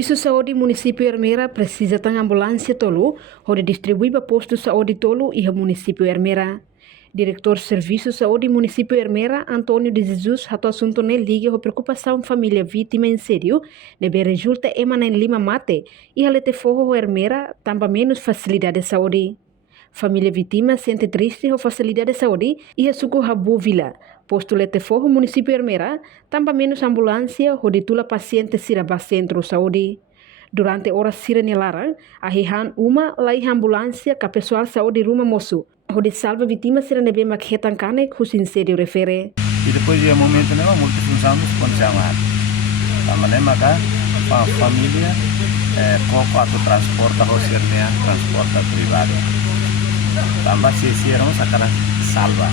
Serviço de Saúde Município Ermera precisa de ambulância tolo, onde distribui para posto de saúde tolo e o município Ermera. Diretor de Serviço de Saúde Município Ermera, Antônio de Jesus, rato assunto ne liga a preocupação família vítima em sério, nebe resulta emana em Lima Mate, e alete forro Ermera, tamba menos facilidade de saúde. Família vítima sente triste a facilidade de saúde e a suco rabu vila. Posto lete forro município Ermera, tamba menos ambulância, onde tula paciente siraba centro saúde. Durante horas sirene larang, a rihan uma lai ambulância que pessoal saúde ruma moço. Onde salva vítima sirene bem maquetan cane que o sincero refere. E depois de momento né, multifunção nos pode chamar. Também maka a família pouco auto transporta rocernia transporta privado. Também se hicieron sacar salva.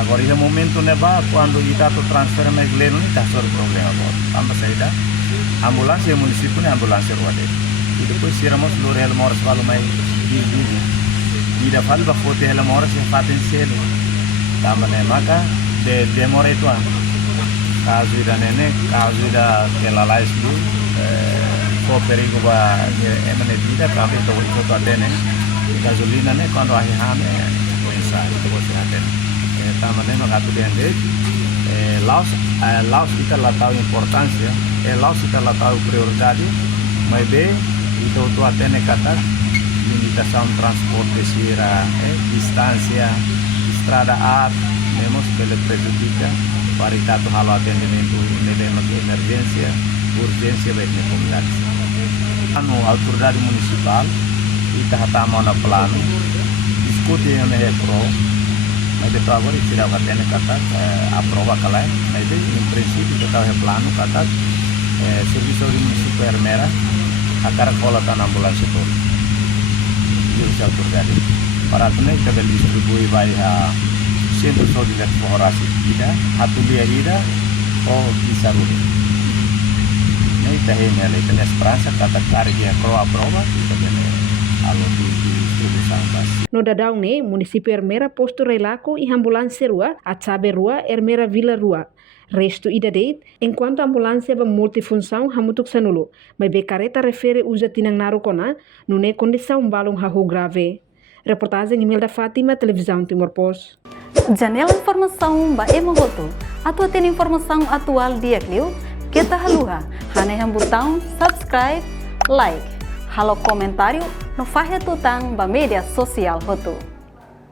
Agora é momento né quando está to transfer mais leno não está só problema agora. Também saída ambulância município né ambulância ruade. E depois se éramos no real moras valo mais e da falba foto ela mora se fatem selo também maka de demora itu caso ida nene caso ida aquela lá isso for perigo ba emane vida kami to itu atene gasolina né quando a rihame pensa itu você atene também maka tu dende laos kita lá tahu importância laos kita lá tahu prioridade mas bem itu tu atene kata limitação de transporte sira, distância, estrada A, temos que ele prejudica para o halo atendimento de emergência, urgência da comunidade. A autoridade municipal está no plano, discute o pro, mas de agora tira a tene kata aprova kala, mas em princípio está o plano kata serviço do município Ermera a cara cola na ambulância todo. Para tener que distribui vai a centro de saúde de Forraço ida, Atulia ida ou Kisaruri. Nei tahe nele tem esperança kata carga pro a prova também alo distribuição das. No dadau ne município Ermera posto relaco e ambulância rua, a sabe rua Ermera Vila Rua. Resto ida deit, enquanto a ambulância va multifunção hamutuk sanulo, mas be careta refere usa tinang naru kona, não é condição balong hahu grave. Reportagem email da Fátima, Televisão Timor Post. Janela informação ba emogoto. Atua tem informação atual dia kliu, kita haluha, hane botão subscribe, like, halo comentário no fahe tutang ba media sosial hotu.